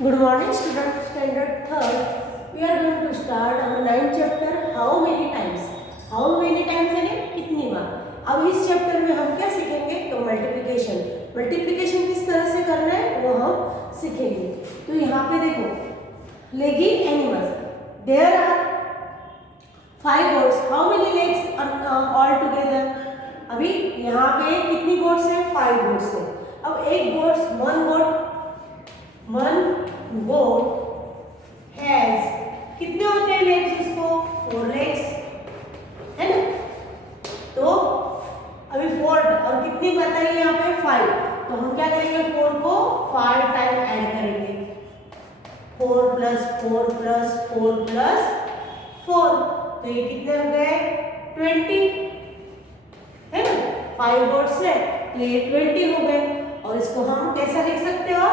Good morning, students. Standard third. We are going to start our ninth chapter. How many times? How many times यानी कितनी बार? अब इस chapter में हम क्या सीखेंगे? तो मल्टीप्लिकेशन. मल्टीप्लिकेशन किस तरह से करना है वो हम सीखेंगे. तो यहाँ पे देखो, लेगी animals. There are 5 goats. How many legs all together? अभी यहाँ पे कितनी goats हैं? 5 goats हैं. अब एक goat has कितने होते हैं legs उसको? 4 legs है ना. तो अभी 4 और कितनी बताइए यहाँ पे? 5. तो हम क्या करेंगे? 4 को 5 टाइम ऐड करेंगे. 4 प्लस 4 प्लस 4 प्लस 4. तो ये कितने हो गए? 20 है ना. 5 goats है तो ये 20 हो गए. और इसको हम कैसा लिख सकते हो?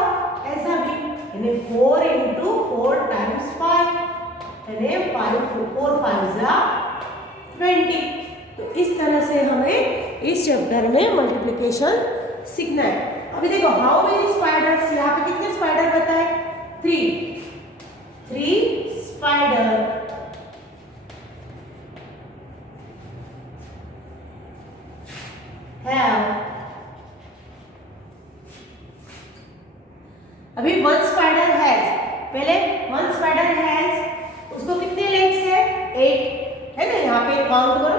ऐसा भी, यानी 4 into 4 times 5, यानी 4 5 20. तो इस तरह से हमें इस चैप्टर में मल्टीप्लिकेशन सीखना है. अभी देखो, हाउ मेनी स्पाइडर्स, यहाँ पे कितने स्पाइडर बताए? 3 स्पाइडर have. अभी 1 स्पाइडर हैज, पहले 1 स्पाइडर हैज, उसको कितने लेग्स है? 8 है ना. यहाँ पे काउंट करो,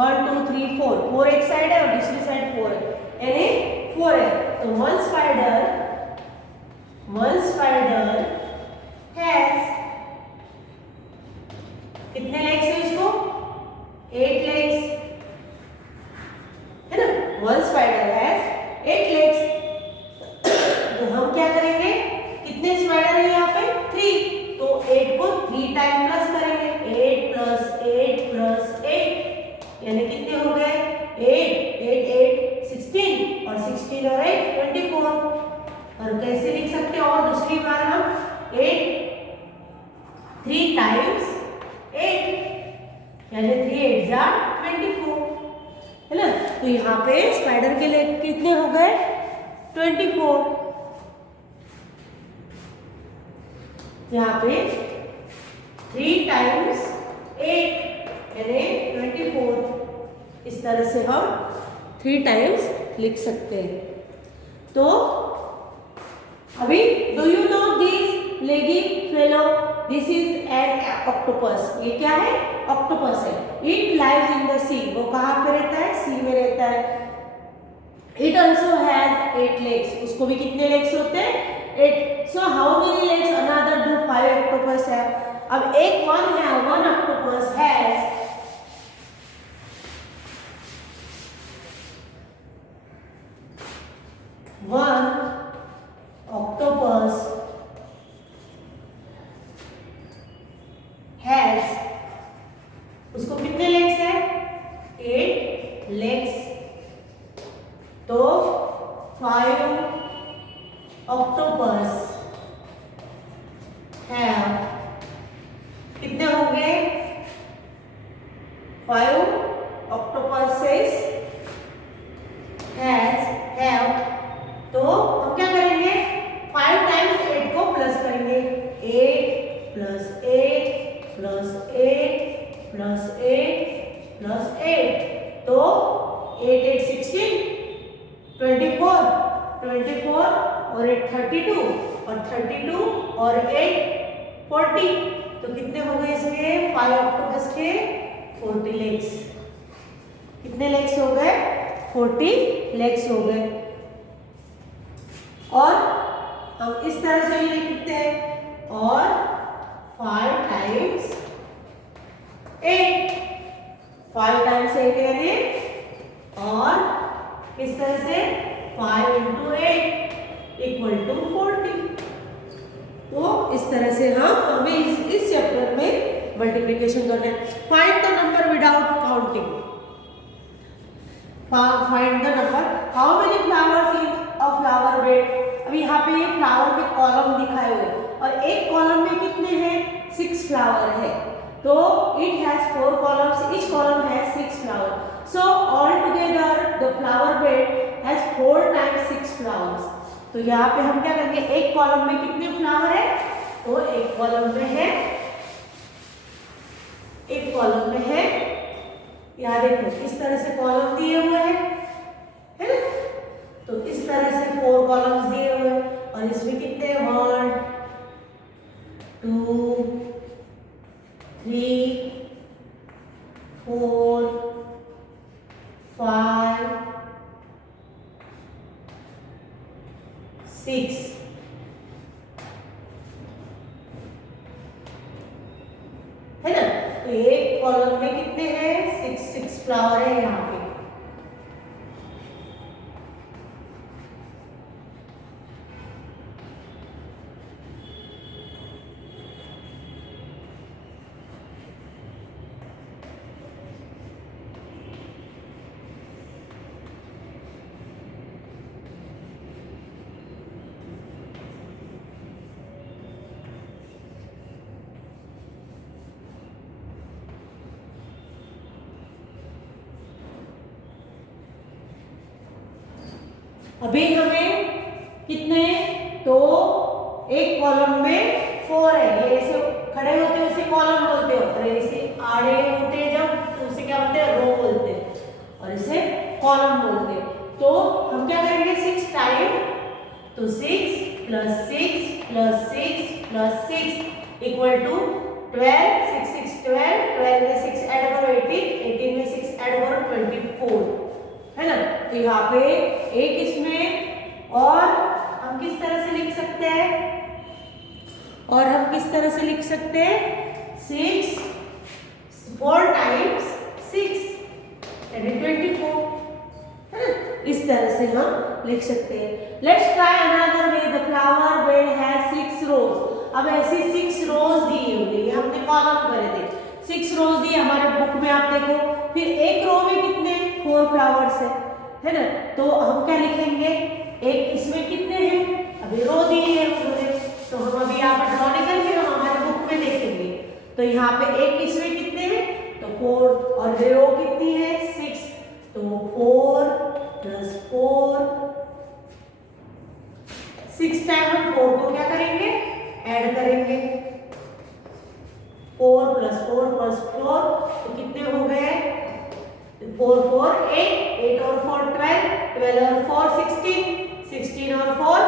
1 2 3 4 एक साइड है और दूसरी साइड 4 है, यानी 4 है. तो 1 स्पाइडर हैज कितने लेग्स है इसको? 8 लेग्स है ना. 1 स्पाइडर हैज 8 लेग्स. तो हम क्या करेंगे? कितने स्पाइडर है यहाँ पे? 3. तो 8 को 3 टाइम प्लस करेंगे. 8 प्लस 8 प्लस 8, यानी कितने हो गए? 8 16 और 16 और 8 24. और कैसे लिख सकते हो? और दूसरी बार हम 3 टाइम्स 8, यानी 3 8 24 है ना. तो यहाँ पे स्पाइडर के लेग कितने हो गए? 24. यहाँ पे 3 टाइम्स 8 यानी 24. इस तरह से हम 3 टाइम्स लिख सकते हैं. तो अभी डू यू नो दिस लेगी fellow? This is an octopus. ये क्या है? ऑक्टोपस है. इट लाइव्स इन द सी. वो कहाँ पे रहता है? सी में रहता है. It also has 8 legs. उसको भी कितने लेग्स होते हैं? 8. So how many legs another do 5 octopus है? अब एक 1 है, 1 ऑक्टोपस हैज 1 octopus has, उसको कितने लेग्स है? 8 लेग्स. तो 5 ऑक्टोपस have कितने होंगे? 5 octopuses has have. तो हम क्या करेंगे? 5 टाइम्स 8 को प्लस करेंगे. 8 प्लस 8 प्लस 8 प्लस 8 प्लस 8. तो 8 8 16 24 और 8 32 और 32 और 8 40. तो कितने हो गए इसके? 5 ऑक्टोपस के 40 लेग्स. कितने लेग्स हो गए? 40 लेग्स हो गए. और हम इस तरह से लिखते हैं, और 5 टाइम्स 8, 5 टाइम्स 8 यानी, और किस तरह से? 5 into 8 इक्वल टू 40. तो इस तरह से हमें इस चैप्टर में मल्टीप्लिकेशन करना है. Find the number without counting. Find the number. How many flowers in a flower bed? अभी यहाँ पे ये फ्लावर के कॉलम दिखाए हुए, और एक कॉलम में कितने हैं? 6 फ्लावर है. तो it has 4 columns. Each column has 6 flower. So all together the flower bed has 4 times 6 flowers. तो यहाँ पे हम क्या करेंगे, एक कॉलम में कितने फ्लावर है, तो एक कॉलम में है, एक कॉलम में है, यहाँ देखो इस तरह से कॉलम दिए हुए हैं, है ना, तो इस तरह से 4 कॉलम्स दिए हुए हैं और इसमें कितने 1 2 3 4 5 6 है ना, तो एक कॉलम में कितने हैं 6 फ्लावर है यहाँ पे। अभी हमें कितने, तो एक कॉलम में 4 है, ये ऐसे खड़े होते हैं उसे कॉलम बोलते हैं, और ऐसे आड़े होते हैं जब तो उसे क्या बोलते हैं, रो बोलते हैं, और इसे कॉलम बोलते हैं। तो हम क्या करेंगे 6 टाइम, तो 6 + 6 + 6 + 6 इक्वल टू 12, 6 6 12, 12 में 6 ऐड करो 18, 18 में 6 ऐड करो 24, है ना। तो यहाँ पे एक इसमें, और हम किस तरह से लिख सकते हैं, और हम किस तरह से लिख सकते हैं 6 4 टाइम्स 6 यानी 24, है ना, इस तरह से हम लिख सकते हैं। Let's try another way, the flower bed has 6 रोज। अब ऐसे 6 रोज दी हुई है, हमने कॉलम करे थे, 6 रोज दी हमारे बुक में, आप देखो, फिर एक रो में कितने 4 फ्लावर्स है ना, तो हम क्या लिखेंगे, एक इसमें कितने हैं, अभी रो दी है उन्होंने, तो हम अभी यहाँ पर ड्रॉ नहीं करेंगे, हम हमारे बुक में देखेंगे। तो यहाँ पे एक इसमें कितने हैं, तो 4, और रो कितनी है 6, तो 4 + 4, 6 टाइम हम 4 को क्या करेंगे, ऐड करेंगे, 4 + 4 + 4, तो कितने हो गए, 4 4 8, 8 और 4 12, 12 और 4 16, 16 और 4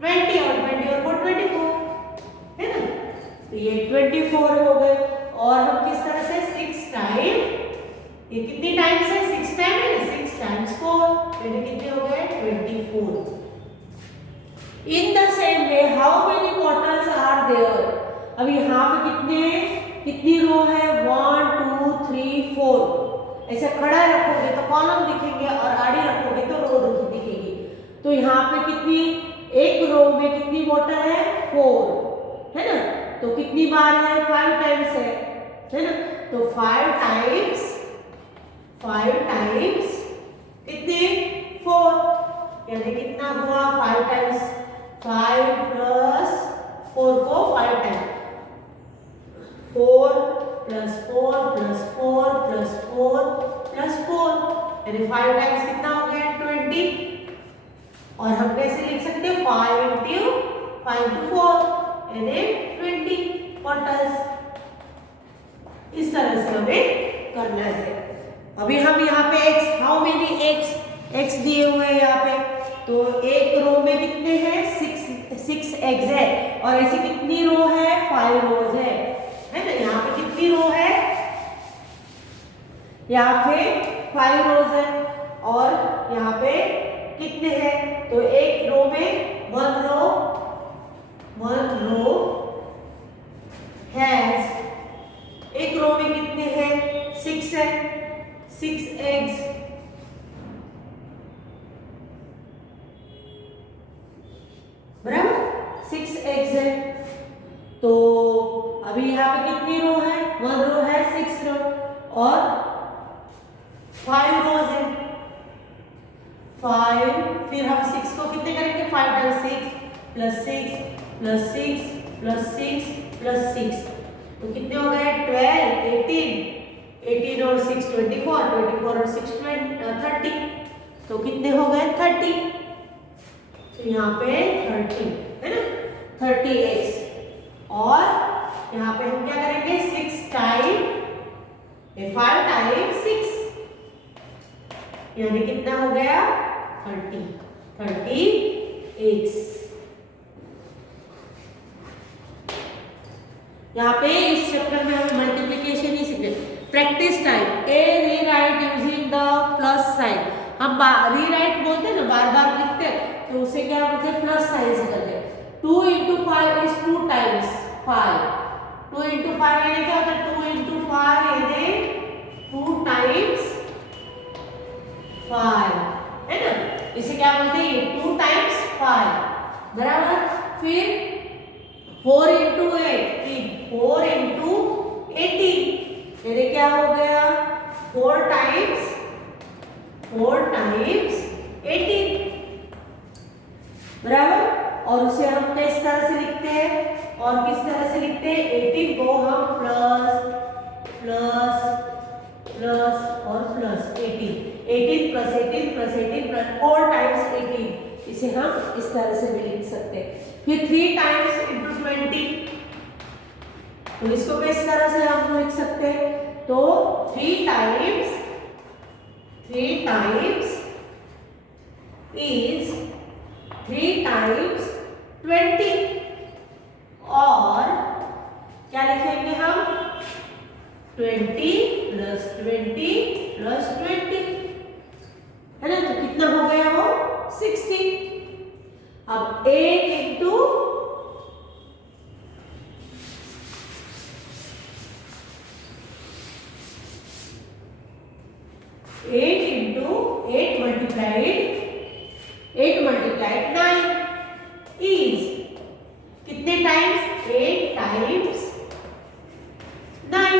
20, और 20 और 4 24, है ना, तो ये 24 हो गए। और हम किस तरह से 6 टाइम, ये कितनी टाइम्स है 6 टाइम है ना, 6 टाइम्स 4 यानी कितने हो गए 24। In the same way how many bottles are there, अब यहाँ पे कितनी रो है 1 2 3 4, ऐसे खड़ा रखोगे तो कॉलम दिखेंगे और आड़ी रखोगे तो रो दिखेगी। तो यहाँ पे कितनी, एक रो में कितनी बॉटल है 4, है ना, तो कितनी बार है 5 टाइम्स है ना, तो 5 टाइम्स कितने 4, यानी कितना हुआ 5 टाइम्स 5 + 4 को 5 टाइम्स, 4 + 4 + 4 + 4 + 4, यानी 5 टाइम्स कितना हो गया 20, और हम कैसे लिख सकते हैं 5 × 5 × 4 यानी 20 बॉटल्स। इस तरह से हमें करना है। अभी हम यहाँ पे x, हाउ मेनी x दिए हुए हैं यहाँ पे, तो एक रो में कितने हैं 6 एग्स है, और ऐसी कितनी रो है 5 रोज है ना, यहाँ पे कितनी रो है, यहाँ पे 5 रोज है, और यहाँ पे कितने हैं, तो एक रो में 1 रो हैज, एक रो में कितने हैं 6 है, 6 एग्स, बराबर 6 एग्स है। तो अभी यहाँ पे कितनी रो है 1 रो है 6 रो, और 5 रोज है 5, फिर हम 6 को कितने करेंगे 5 × 6 + 6 + 6 + 6 + 6, तो कितने हो गए 12 18, 18 और 6 24, 24 और 6 30, तो कितने हो गए 30, यहाँ पे 30 है ना, 30x। और यहाँ पे हम क्या करेंगे, 6 टाइम 5 टाइम 6, यानी कितना हो गया 30x। यहाँ पे इस चैप्टर में हमें मल्टीप्लिकेशन ही सीखे। Practice time, A rewrite using the plus sign. हम रीराइट बोलते हैं ना, बार बार लिखते हैं, तो उसे क्या बोलते हैं, प्लस साइन से करते हैं। 2 into 5 is 2 times 5। 2 into 5 यानी क्या होता है, 2 into 5 यानी 2 times 5, है ना। इसे क्या बोलते हैं, 2 times 5 बराबर। फिर 4 into 8, 4 into 18 यानी क्या हो गया, 4 times 18 बराबर। और उसे हम किस तरह से लिखते हैं, और किस तरह से लिखते हैं, 18 को हम प्लस प्लस प्लस और plus 18 plus 18 plus 18 plus 4 times 18, इसे हम इस तरह से भी लिख सकते हैं। फिर 3 टाइम्स इंटू 20, तो इसको किस तरह से हम लिख सकते हैं, तो 3 टाइम्स is 3 times 20, और क्या लिखेंगे हम, 20 प्लस 20 प्लस 20, है ना। तो कितना हो गया वो, 60। अब 8 इंटू 8 multiplied 9 is कितने टाइम्स, 8 टाइम्स 9,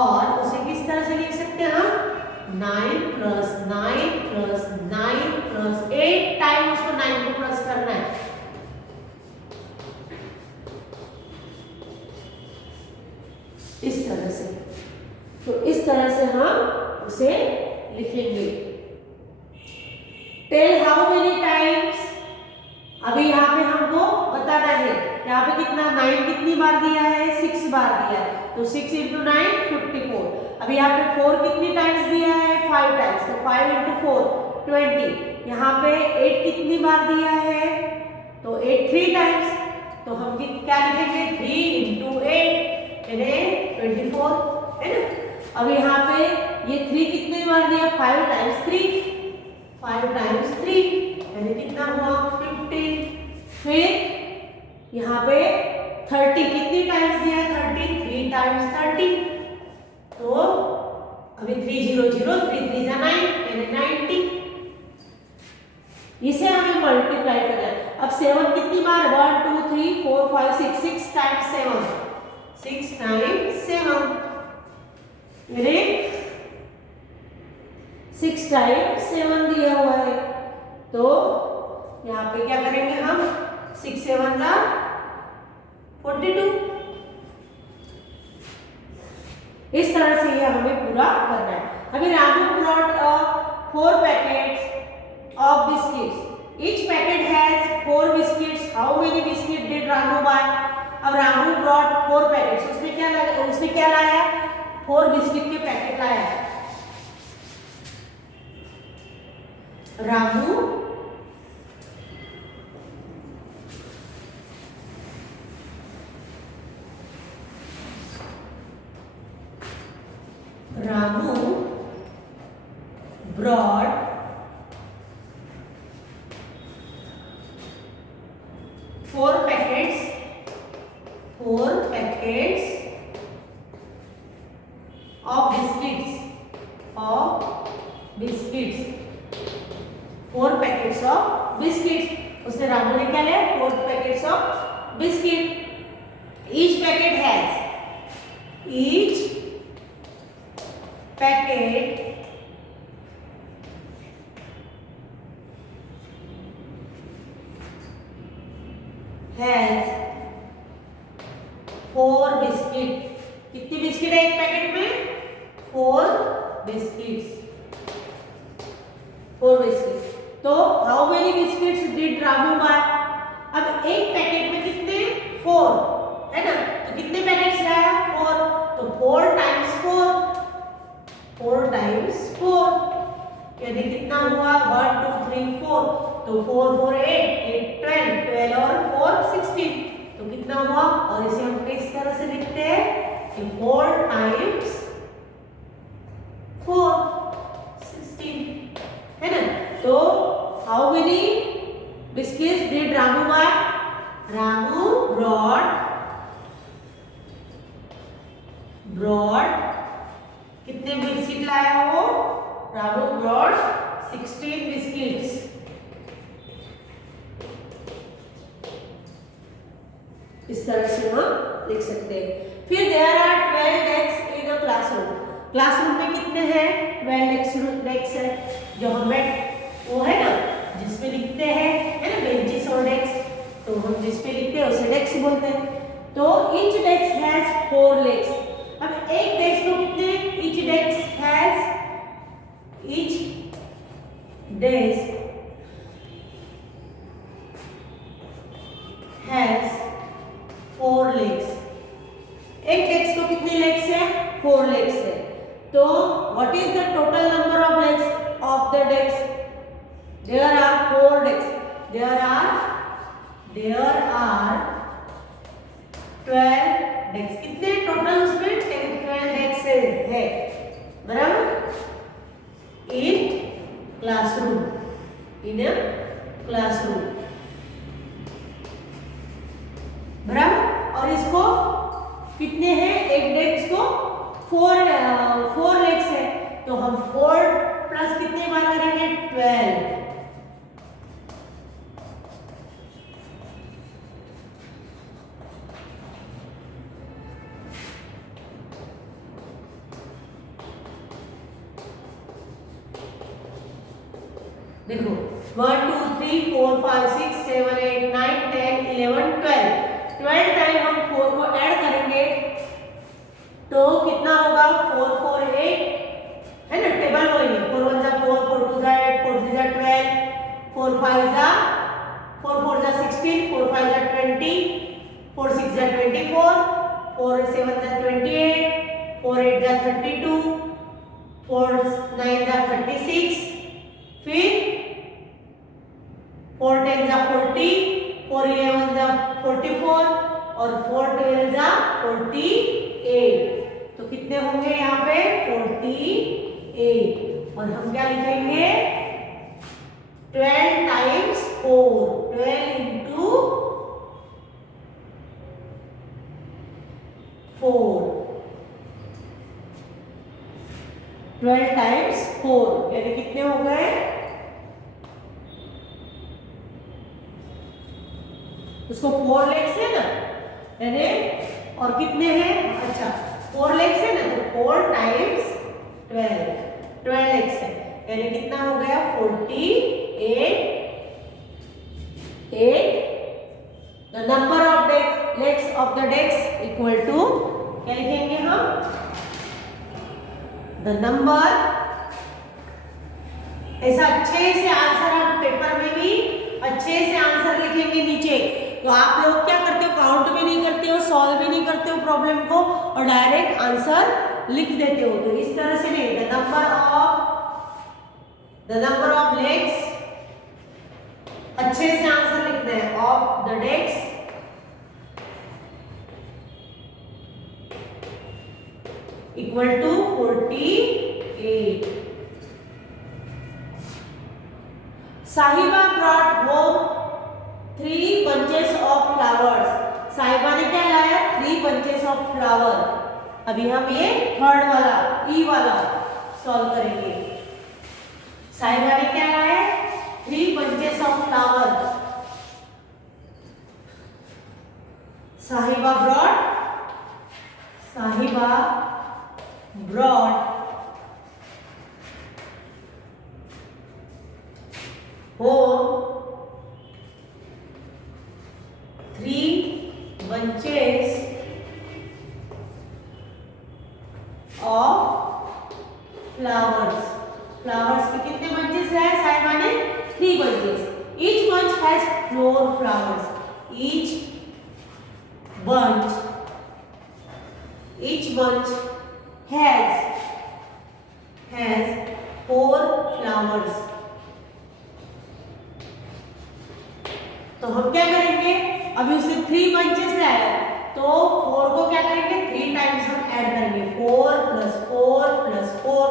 और उसे किस तरह से लिख सकते हैं हम, 9 प्लस 9 प्लस 9 प्लस 8 टाइम उसको 9 को प्लस करना है, इस तरह से। तो इस तरह से हम उसे लिखेंगे। टेल हाउ मेनी टाइम्स, अभी यहाँ पे हमको बताना है, यहाँ पे कितना, 9 कितनी बार दिया है, 6 बार दिया है, तो 6 इंटू 9 54। अभी यहाँ पे 4 कितनी टाइम्स दिया है, 5 टाइम्स, तो 5 इंटू 4 20। यहाँ पे 8 कितनी बार दिया है, तो 8 3 टाइम्स, तो हम क्या लिखेंगे, 3 इंटू 8 यानी 24, है ना। अब यहाँ पे ये 3 कितने बार दिया, 5 टाइम्स 3, 5 टाइम्स 3 यानी कितना हुआ, 15। फिर यहाँ पे 30 कितनी टाइम्स दिया, 30 3 टाइम्स 30, तो अभी 3 0 0 3 3 जा 9 यानी 90। इसे हमें मल्टीप्लाई करना है। अब 7 कितनी बार, 1 2 3 4 5 6, 6 टाइम्स 7, 6 टाइम्स 7 यानी 6 टाइम्स 7 दिया हुआ है, तो यहाँ पे क्या करेंगे हम, 6 7 जा 42। इस तरह से ये हमें पूरा करना है। अभी Ramu brought 4 packets of biscuits, each packet has 4 biscuits, how many biscuit did Ramu buy. अब रामू ब्रॉट 4 पैकेट्स, उसने क्या लाया, 4 बिस्किट के पैकेट लाया। Ramu brought 4 packets of biscuits 4 packets of biscuit. उसने रामू ने क्या लिया, 4 packets of biscuit. Each packet has has 4 biscuit. कितनी बिस्किट है एक पैकेट में, 4 बिस्किट्स। 4 बिस्किट। तो how many biscuits did Ramu buy. अब एक पैकेट में कितने 4 है ना, तो कितने पैकेट्स लाया 4, तो 4 टाइम्स 4 टाइम्स 4 यानी कितना हुआ 1 2 3 4, तो 4 4 8 8 12 12 और 4 16, तो कितना हुआ। और इसे हम किस तरह से लिखते हैं कि 4 टाइम्स 4 16 है ना। तो how many biscuits did Ramu buy? Ramu brought कितने बिस्किट लाया वो? Ramu brought 16 biscuits. इस तरह से हम लिख सकते हैं। फिर there are 12 desk in a classroom. Classroom में कितने हैं? 12 डेस्क है, जो हम वो है ना जिसपे लिखते हैं है ना, बेंचेस और डेस्क, तो हम जिसपे लिखते हैं उसे डेस्क बोलते हैं। तो ईच डेस्क हैज 4 लेग्स। अब एक डेस्क को कितने? Each desk has 4 legs। एक डेस्क को कितने लेग्स है? 4 लेग्स है। तो what is the total number of legs of the desk? There are 4 desk, there are 12 desk. कितने टोटल उसमें? 12 डेस्क है बराबर। In classroom, in a classroom बराबर। और इसको कितने हैं? एक डेस्क को 4 लेग्स है, तो हम 4 प्लस कितने बार करेंगे? 12। देखो 1 2 3 4 5 6 7 8 9 10 11 12 टाइम हम 4 को ऐड करेंगे तो कितना होगा? 4 4 8 है ना, टेबल बोलेंगे 4 1 जा 4 4 2 जा 8 4 3 जा 12 4 5 जा 4 4 जा 16 4 5 जा 20 4 6 जा 24 4 7 जा 28 4 8 जा 32 4 9 जा 36, फिर 4 10 जा 40 4 11 जा 44 और 4 12 जा 48। तो कितने होंगे यहाँ पे? 48। और हम क्या लिखेंगे? 12 टाइम्स 4, 12 इंटू 4, 12 टाइम्स 4 यानी कितने हो गए? उसको 4 लेग्स है ना, यानी और कितने हैं? अच्छा 4 लेग्स है ना, तो 4 टाइम्स 12 लेग्स है, यानी कितना हो गया? 48। The number of legs of the desk equal to क्या लिखेंगे हम? The number. ऐसा अच्छे से आंसर आप पेपर में भी अच्छे से आंसर लिखेंगे नीचे। तो आप लोग क्या करते हो? काउंट भी नहीं करते हो, सॉल्व भी नहीं करते हो प्रॉब्लम को और डायरेक्ट आंसर लिख देते हो। तो इस तरह से नहीं, द नंबर ऑफ लेग्स अच्छे से आंसर लिखना है of the desk equal to 48। Sahiba brought home 3 bunches of flowers. Sahiba ने क्या लाया? 3 bunches ऑफ फ्लावर। अभी हम ये थर्ड वाला ई वाला सॉल्व करेंगे। साहिबा ने क्या लाया? 3 bunches ऑफ फ्लावर। साहिबा brought home 3 bunches of flowers। Flowers के कितने बंचेस है? साहिबा ने 3 bunches। Each bunch has has 4 flowers. Each bunch has 4 flowers. तो हम क्या करेंगे, अभी उसे 3 बंचेस है तो 4 को क्या करेंगे 3 टाइम्स हम ऐड करेंगे, 4 + 4 + 4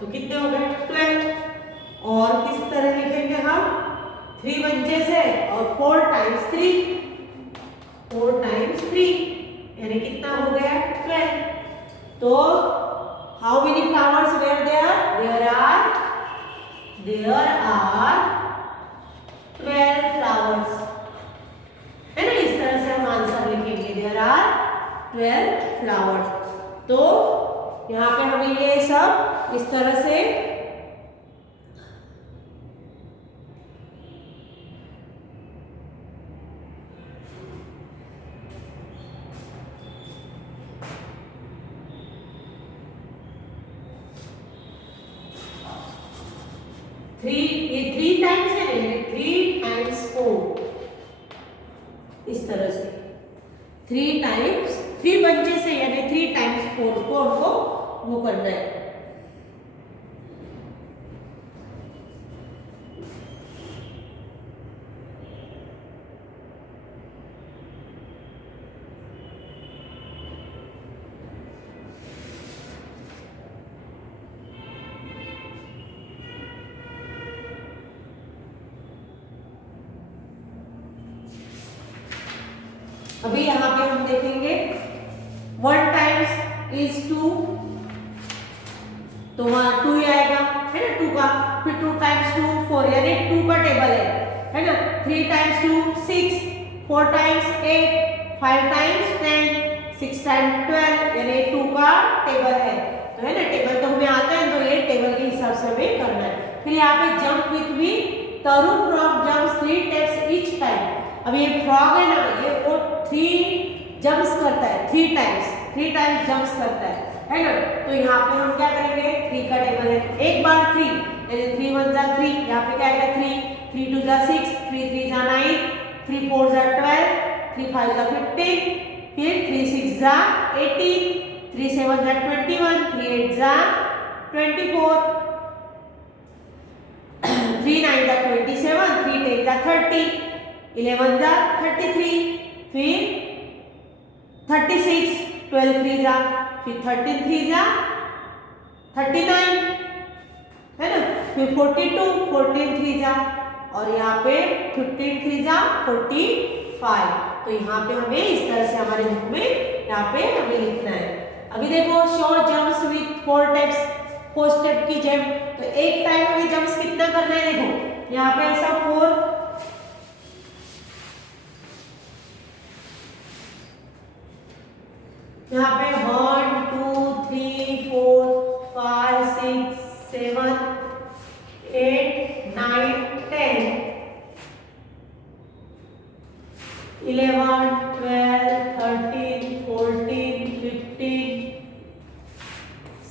तो कितने हो गए 12। और किस तरह लिखेंगे हम, 3 बंचेस है और 4 × 3 यानी कितना हो गया 12। तो how many flowers were there, there are 12 flowers, है ना। इस तरह से हम आंसर लिखेंगे, देयर आर 12 फ्लावर्स। तो यहाँ पे हमें ये सब इस तरह से ये 3 टाइम्स है, 3 × 4 इस तरह से 3 बंचेस है यानी 3 × 4 को हमको वो करना है। अभी यहाँ पे हम देखेंगे 1 × 2 तो वहाँ 2 ही आएगा, है ना 2 का। फिर 2 × 2 4 यानी 2 का टेबल है ना। 3 × 2 6, 4 × 8, 5 × 10, 6 × 12 यानी 2 का टेबल है, तो है ना। टेबल तो हमें आता है, तो ये टेबल के हिसाब से हमें करना है। फिर यहाँ पे जंप विथ मी, तरू frog jumps 3 steps each time। अब ये फ्रॉग है ना, ये वो 3 जंप्स करता है, 3 टाइम्स जंप्स करता है ना। तो यहाँ पे हम क्या करेंगे, 3 का टेबल है, एक बार 3 यानी 3 × 1 = 3, यहाँ पे क्या आएगा 3 3 × 2 = 6, 3 3 × 9, 3 4 = 12, 3 5 = 15, फिर 3 6 = 18, 3 7 = 21, 3 8 = 24, 3 9 = 27, 3 10 = 30, 11 = 33, फिर 36, 12 3 = फिर 13 3 = 39, है ना। फिर 42, 14 3 = और यहाँ पे 15 3 = 45। तो यहाँ पे हमें इस तरह से हमारे बुक में यहाँ पे हमें लिखना है। अभी देखो शो जंप्स विथ 4 स्टेप की जंप, तो एक टाइम हमें जंप्स कितना करना है, देखो यहाँ पे ऐसा 4 यहाँ पे 1 2 3 4 5 6 7 8 9 10 11 12 13 14 15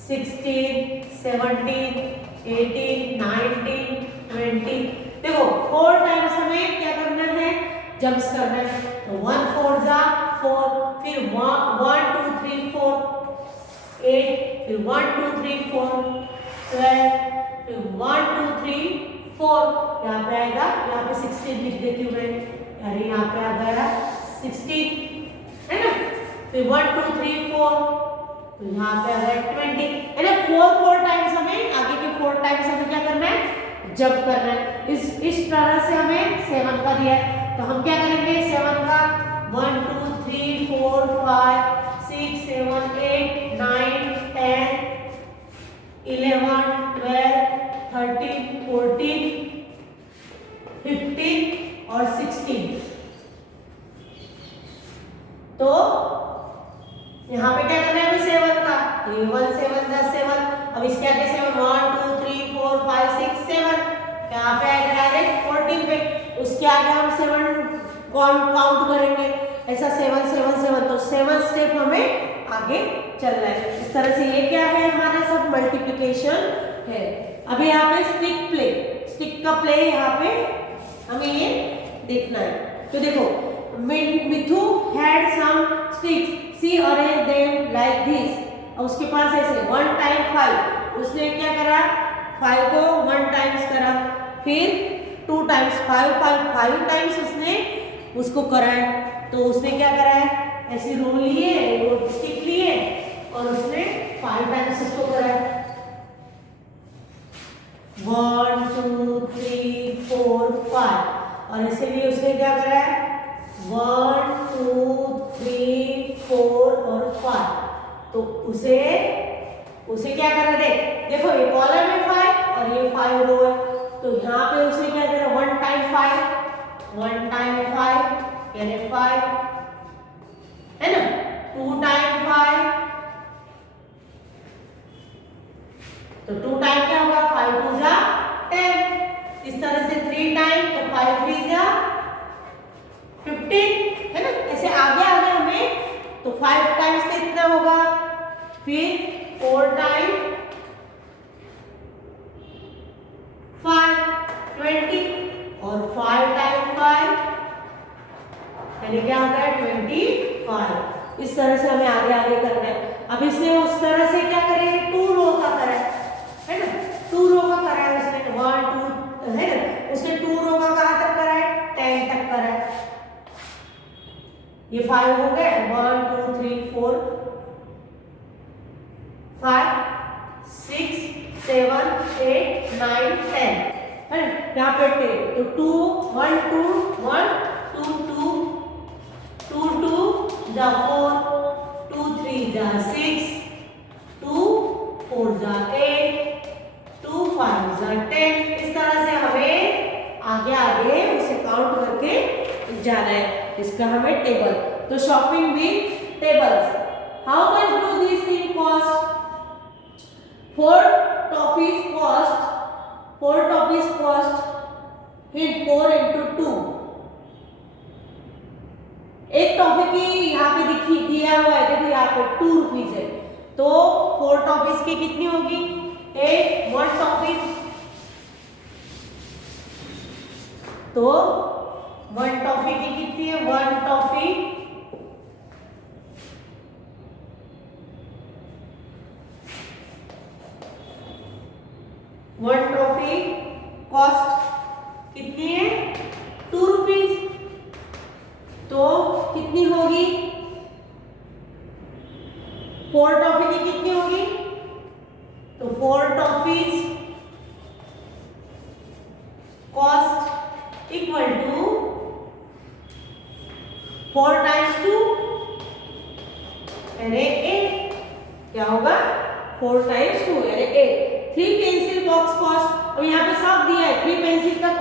16 17 18 19 20। देखो 4 टाइम्स हमें क्या करना है, जंप्स करना है। तो 1 4 = 4, फिर 1 2 3 4 8, फिर 1 2 3 4 12, फिर 1 2 3 4 यहाँ पे आएगा, यहाँ पे 16 लिख देती हूँ मैं, यानी यहाँ पे आ गया 16, है ना। फिर 1 2 3 4 तो यहाँ पे आ गया 20, है ना। 4 टाइम्स हमें आगे के 4 टाइम्स हमें क्या करना है, जंप करना है। इस तरह से हमें 7 का दिया है, तो हम क्या करेंगे 7 का 1 2 3 4 5 6 7 8 9 10 11 12 13 14 15 और 16। तो यहाँ पे क्या करना है हमें 7 का, तो 1 7 + 7, अब इसके आगे 7 1 2 3 4 5 6 7, यहाँ पे आएगा डायरेक्ट 14 पे, उसके आगे हम 7 काउंट करेंगे, ऐसा 7 7 7, तो 7 स्टेप हमें आगे चलना है। इस तरह से ये क्या है, हमारा सब मल्टीप्लिकेशन है। अभी यहाँ पे स्टिक का प्ले यहाँ पे हमें ये देखना है। तो देखो, Mithu had some sticks, see arrange them like this. और उसके पास ऐसे 1 टाइम 5, उसने क्या करा, 5 को 1 टाइम्स करा, फिर 2 टाइम्स 5 टाइम्स उसने उसको करा है। तो उसने क्या करा है, ऐसे रोल लिए, रोल स्टिक लिए और उसने 5 टाइम्स इसको करा है। 1 2 3 4 5, और ऐसे भी उसने क्या करा है, 1 2 3 4 और 5। तो उसे क्या करा, देखो ये कॉलम है 5 और ये 5 रो है। तो यहाँ पे उसने क्या करा, 1 टाइम 5 यानी 5 है ना, 2 टाइम 5, तो 2 टाइम क्या होगा, 5 2 जा 10। इस तरह से 3 टाइम, तो 5 3 जा 15 है ना। ऐसे आगे हमें, तो 5 टाइम्स कितना होगा, फिर 4 टाइम 5 20 और 5 टाइम 5 यानी क्या होता है 25। इस तरह से हमें आगे करना है। अब इसने उस तरह से क्या करेंगे, 2 रो का करा है ना, 2 रो का करा है उसने, 1 2 है ना, उसने 2 रो का कहाँ तक करा है, 10 तक करा है। ये 5 हो गए, 1 2 3 4 5 6 7 8 9 10 है, यहाँ पे 10। तो 2 1 2 1 2 2 2 2 जा 4 2 3 जा 6 2 4 जा 8 2 5 जा 10। इस तरह से हमें आगे उसे काउंट करके जाना है। इसका हमें टेबल, तो shopping with tables. How much do this thing cost, 4 toffees cost hit 4 into 2। एक टॉफी की यहाँ पे दिया हुआ है, देखो यहाँ पे 2 रुपीज है, तो 4 टॉफीज की कितनी होगी, 1 टॉफी, तो 1 टॉफी की कितनी है, 1 टॉफी 1 टॉफी कॉस्ट कितनी है, 2 रुपीज, तो कितनी होगी, 4 टॉफी की कितनी होगी, तो 4 toffees cost equal to 4 times 2 यानी 8, क्या होगा 4 टाइम्स 2 यानी 8। 3 पेंसिल बॉक्स कॉस्ट, अब यहाँ पे सब दिया है, 3 पेंसिल का